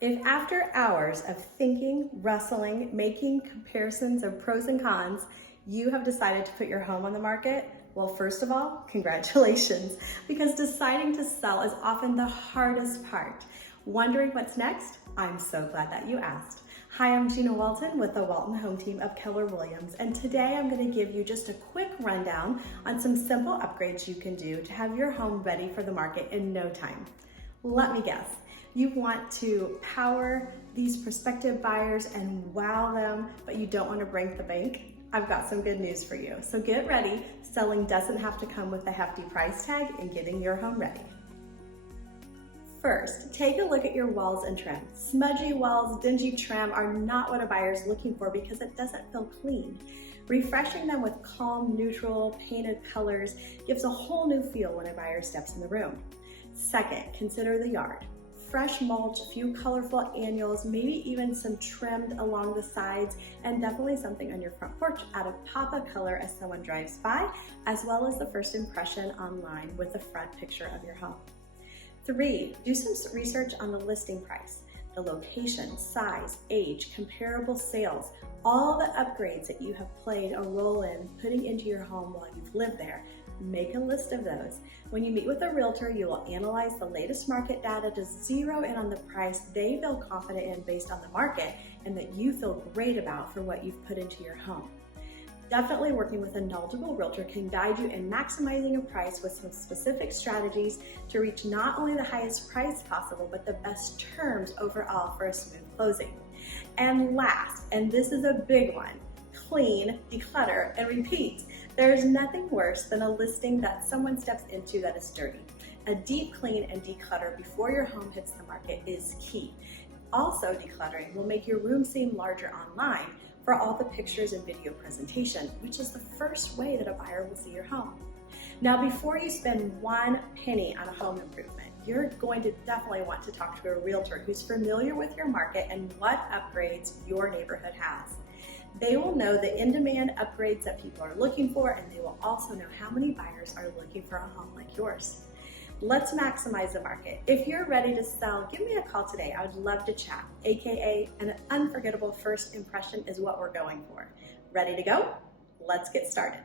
If after hours of thinking, wrestling, making comparisons of pros and cons, you have decided to put your home on the market, well, first of all, congratulations, because deciding to sell is often the hardest part. Wondering what's next? I'm so glad that you asked. Hi, I'm Gina Walton with the Walton Home Team of Keller Williams, and today I'm going to give you just a quick rundown on some simple upgrades you can do to have your home ready for the market in no time. Let me guess. You want to power these prospective buyers and wow them, but you don't want to break the bank? I've got some good news for you. So get ready. Selling doesn't have to come with a hefty price tag in getting your home ready. First, take a look at your walls and trim. Smudgy walls, dingy trim are not what a buyer is looking for because it doesn't feel clean. Refreshing them with calm, neutral, painted colors gives a whole new feel when a buyer steps in the room. Second, consider the yard. Fresh mulch, a few colorful annuals, maybe even some trimmed along the sides, and definitely something on your front porch add a pop of color as someone drives by, as well as the first impression online with the front picture of your home. 3, do some research on the listing price, the location, size, age, comparable sales, all the upgrades that you have played a role in putting into your home while you've lived there. Make a list of those. When you meet with a realtor, you will analyze the latest market data to zero in on the price they feel confident in based on the market and that you feel great about for what you've put into your home. Definitely working with a knowledgeable realtor can guide you in maximizing a price with some specific strategies to reach not only the highest price possible, but the best terms overall for a smooth closing. And last, and this is a big one, clean, declutter, and repeat. There's nothing worse than a listing that someone steps into that is dirty. A deep clean and declutter before your home hits the market is key. Also, decluttering will make your room seem larger online for all the pictures and video presentation, which is the first way that a buyer will see your home. Now, before you spend one penny on a home improvement, you're going to definitely want to talk to a realtor who's familiar with your market and what upgrades your neighborhood has. They will know the in-demand upgrades that people are looking for, and they will also know how many buyers are looking for a home like yours. Let's maximize the market. If you're ready to sell, give me a call today. I would love to chat, AKA an unforgettable first impression is what we're going for. Ready to go? Let's get started.